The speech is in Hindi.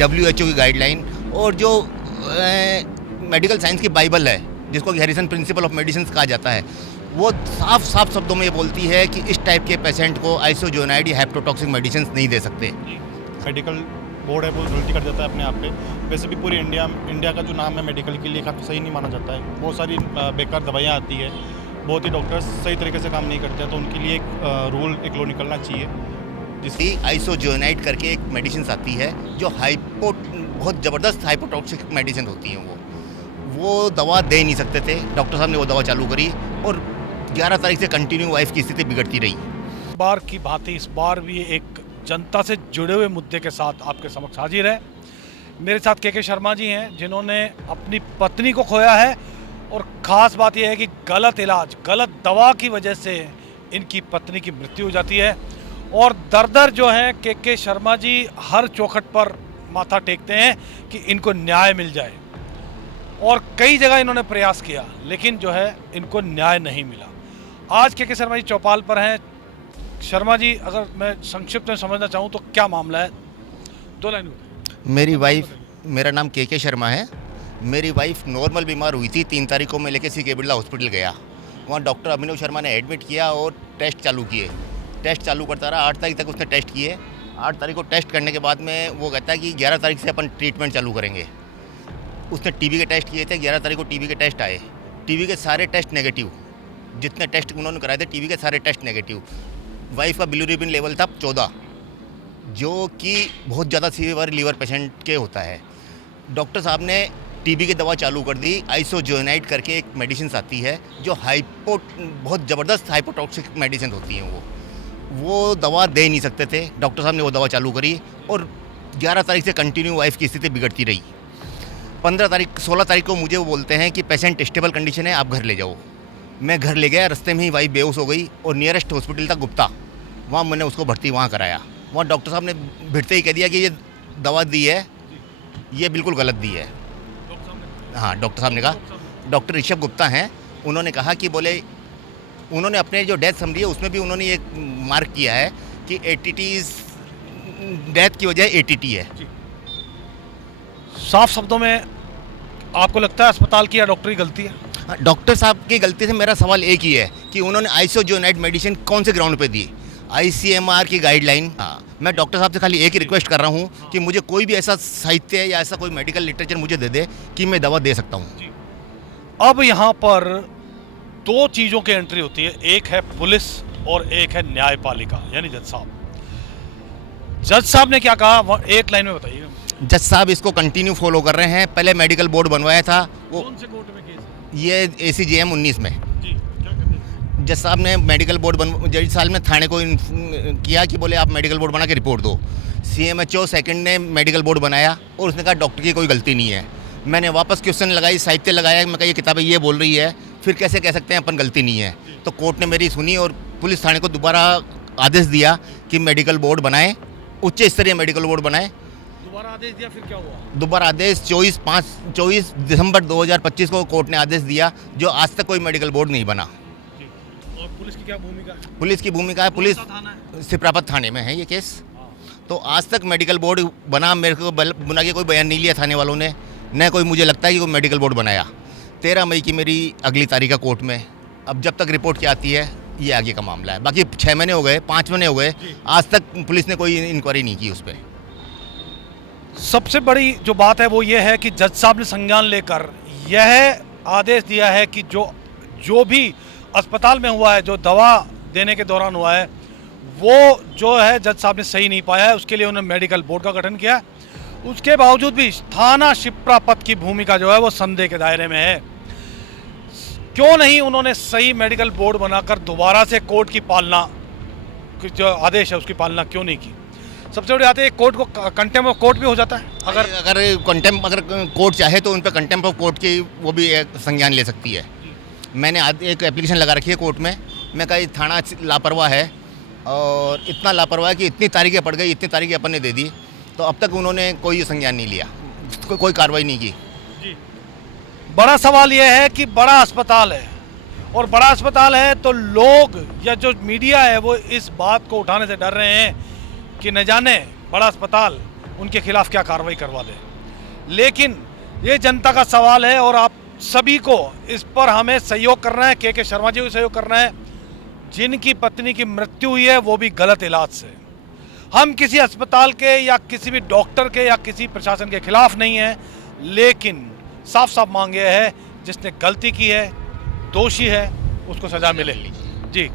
WHO की गाइडलाइन और जो मेडिकल साइंस की बाइबल है, जिसको कि हैरिसन प्रिंसिपल ऑफ मेडिसिन कहा जाता है, वो साफ साफ शब्दों में ये बोलती है कि इस टाइप के पेशेंट को आइसोजोनाइड या हेप्टोटॉक्सिक मेडिसिन नहीं दे सकते। मेडिकल बोर्ड है वो गलती कर जाता है अपने आप पे। वैसे भी पूरी इंडिया का जो नाम है मेडिकल के लिए काफ़ी सही नहीं माना जाता है। बहुत सारी बेकार दवाइयाँ आती है, बहुत ही डॉक्टर्स सही तरीके से काम नहीं करते हैं, तो उनके लिए एक रूल एक लॉ निकलना चाहिए। जिसकी आइसोजोनाइड करके एक मेडिसिन आती है जो बहुत ज़बरदस्त हाइपोटॉक्सिक मेडिसिन होती हैं। वो दवा दे नहीं सकते थे, डॉक्टर साहब ने वो दवा चालू करी और 11 तारीख से कंटिन्यू वाइफ की स्थिति बिगड़ती रही। बार की भांति इस बार भी एक जनता से जुड़े हुए मुद्दे के साथ आपके समक्ष हाजिर है। मेरे साथ के शर्मा जी हैं, जिन्होंने अपनी पत्नी को खोया है और ख़ास बात यह है कि गलत इलाज, गलत दवा की वजह से इनकी पत्नी की मृत्यु हो जाती है। और दर जो है के शर्मा जी हर चौखट पर माथा टेकते हैं कि इनको न्याय मिल जाए, और कई जगह इन्होंने प्रयास किया लेकिन जो है इनको न्याय नहीं मिला। आज के शर्मा जी चौपाल पर हैं। शर्मा जी, अगर मैं संक्षिप्त में समझना चाहूँ तो क्या मामला है, 2 लाइन बताइए। मेरी वाइफ, मेरा नाम के शर्मा है। मेरी वाइफ नॉर्मल बीमार हुई थी, 3 तारीख को मैं लेके CK बिरला हॉस्पिटल गया। वहाँ डॉक्टर अभिनव शर्मा ने एडमिट किया और टेस्ट चालू किए। टेस्ट चालू करता रहा, 8 तारीख तक उसने टेस्ट किए। 8 तारीख को टेस्ट करने के बाद में वो कहता है कि 11 तारीख से अपन ट्रीटमेंट चालू करेंगे। उसने TB के टेस्ट किए थे, 11 तारीख को TB के टेस्ट आए। TB के सारे टेस्ट नेगेटिव, जितने टेस्ट उन्होंने कराए थे TB के सारे टेस्ट नेगेटिव। वाइफ का बिलिरुबिन लेवल था 14, जो कि बहुत ज़्यादा सीवियर लीवर पेशेंट के होता है। डॉक्टर साहब ने TB की दवा चालू कर दी। आइसोजोनाइड करके एक मेडिसिन आती है जो बहुत ज़बरदस्त हाइपोटॉक्सिक मेडिसिन होती हैं। वो दवा दे नहीं सकते थे, डॉक्टर साहब ने वो दवा चालू करी और 11 तारीख से कंटिन्यू वाइफ की स्थिति बिगड़ती रही। 16 तारीख को मुझे वो बोलते हैं कि पेशेंट स्टेबल कंडीशन है, आप घर ले जाओ। मैं घर ले गया, रास्ते में ही वाइफ बेहोश हो गई और नियरेस्ट हॉस्पिटल था गुप्ता, वहाँ मैंने उसको भर्ती वहाँ कराया। वहाँ डॉक्टर साहब ने भिड़ते ही कह दिया कि ये दवा दी है, ये बिल्कुल गलत दी है। हाँ, डॉक्टर साहब ने कहा, डॉक्टर ऋषभ गुप्ता हैं, उन्होंने कहा कि बोले, उन्होंने अपने जो डेथ समरी है उसमें भी उन्होंने ये मार्क किया है कि डेथ की वजह ATT है। साफ शब्दों में आपको लगता है अस्पताल की या डॉक्टर की गलती है? डॉक्टर साहब की गलती से मेरा सवाल एक ही है कि उन्होंने आइसोजोनाइड मेडिसिन कौन से ग्राउंड पे दी? ICMR की गाइडलाइन। हाँ, मैं डॉक्टर साहब से खाली एक ही रिक्वेस्ट कर रहा हूँ कि मुझे कोई भी ऐसा साहित्य या ऐसा कोई मेडिकल लिटरेचर मुझे दे दे कि मैं दवा दे सकता हूँ। अब यहाँ पर 2 चीज़ों की एंट्री होती है, एक है पुलिस और एक है न्यायपालिका यानी जज साहब। जज साहब ने क्या कहा, एक लाइन में बताइए। जज साहब इसको कंटिन्यू फॉलो कर रहे हैं। पहले मेडिकल बोर्ड बनवाया था, वो कौन से कोर्ट में केस है? ये ACJM 19 में। जी, क्या कहते हैं? जज साहब ने मेडिकल बोर्ड जज साल में थाने को किया कि बोले आप मेडिकल बोर्ड बना के रिपोर्ट दो। CMHO सेकंड ने मेडिकल बोर्ड बनाया और उसने कहा डॉक्टर की कोई गलती नहीं है। मैंने वापस क्वेश्चन लगाई, साहित्य लगाया, मैं कहा ये किताबें ये बोल रही है, फिर कैसे कह सकते हैं अपन गलती नहीं है? तो कोर्ट ने मेरी सुनी और पुलिस थाने को दोबारा आदेश दिया कि मेडिकल बोर्ड बनाए, उच्च स्तरीय मेडिकल बोर्ड बनाए। दोबारा आदेश दिया, फिर क्या हुआ? दोबारा आदेश 24 दिसंबर 2025 को कोर्ट ने आदेश दिया, जो आज तक कोई मेडिकल बोर्ड नहीं बना। और पुलिस की क्या भूमिका है? पुलिस की भूमिका है, पुलिस सिपरापत थाने में है ये केस। तो आज तक मेडिकल बोर्ड बना, मेरे को बना के कोई बयान नहीं लिया थाने वालों ने, न कोई मुझे लगता है कि कोई मेडिकल बोर्ड बनाया। 13 मई की मेरी अगली तारीख है कोर्ट में। अब जब तक रिपोर्ट क्या आती है ये आगे का मामला है। बाकी 6 महीने हो गए, 5 महीने हो गए, आज तक पुलिस ने कोई इंक्वायरी नहीं की उस पर। सबसे बड़ी जो बात है वो ये है कि जज साहब ने संज्ञान लेकर यह आदेश दिया है कि जो भी अस्पताल में हुआ है, जो दवा देने के दौरान हुआ है, वो जो है जज साहब ने सही नहीं पाया है। उसके लिए उन्होंने मेडिकल बोर्ड का गठन किया। उसके बावजूद भी थाना शिप्रापत की भूमिका जो है वो संदेह के दायरे में है। क्यों नहीं उन्होंने सही मेडिकल बोर्ड बनाकर दोबारा से कोर्ट की पालना, जो आदेश है उसकी पालना क्यों नहीं की? सबसे बड़ी बात है, कोर्ट को कंटेम्प्ट ऑफ कोर्ट भी हो जाता है। अगर कोर्ट चाहे तो उन पर कंटेम्प्ट ऑफ कोर्ट की वो भी एक संज्ञान ले सकती है। मैंने एक एप्लीकेशन लगा रखी है कोर्ट में। मैं कहा थाना लापरवाह है और इतना लापरवाह है कि इतनी तारीखें पड़ गई, इतनी तारीखें अपन ने दे दी, तो अब तक उन्होंने कोई संज्ञान नहीं लिया, कोई कार्रवाई नहीं की। बड़ा सवाल यह है कि बड़ा अस्पताल है, और बड़ा अस्पताल है तो लोग या जो मीडिया है वो इस बात को उठाने से डर रहे हैं कि न जाने बड़ा अस्पताल उनके खिलाफ क्या कार्रवाई करवा दें। लेकिन ये जनता का सवाल है और आप सभी को इस पर हमें सहयोग करना है, के शर्मा जी को सहयोग करना है। जिनकी पत्नी की मृत्यु हुई है वो भी गलत इलाज से, हम किसी अस्पताल के या किसी भी डॉक्टर के या किसी प्रशासन के खिलाफ नहीं है, लेकिन साफ साफ मांग यह है जिसने गलती की है, दोषी है, उसको सजा मिले। जी।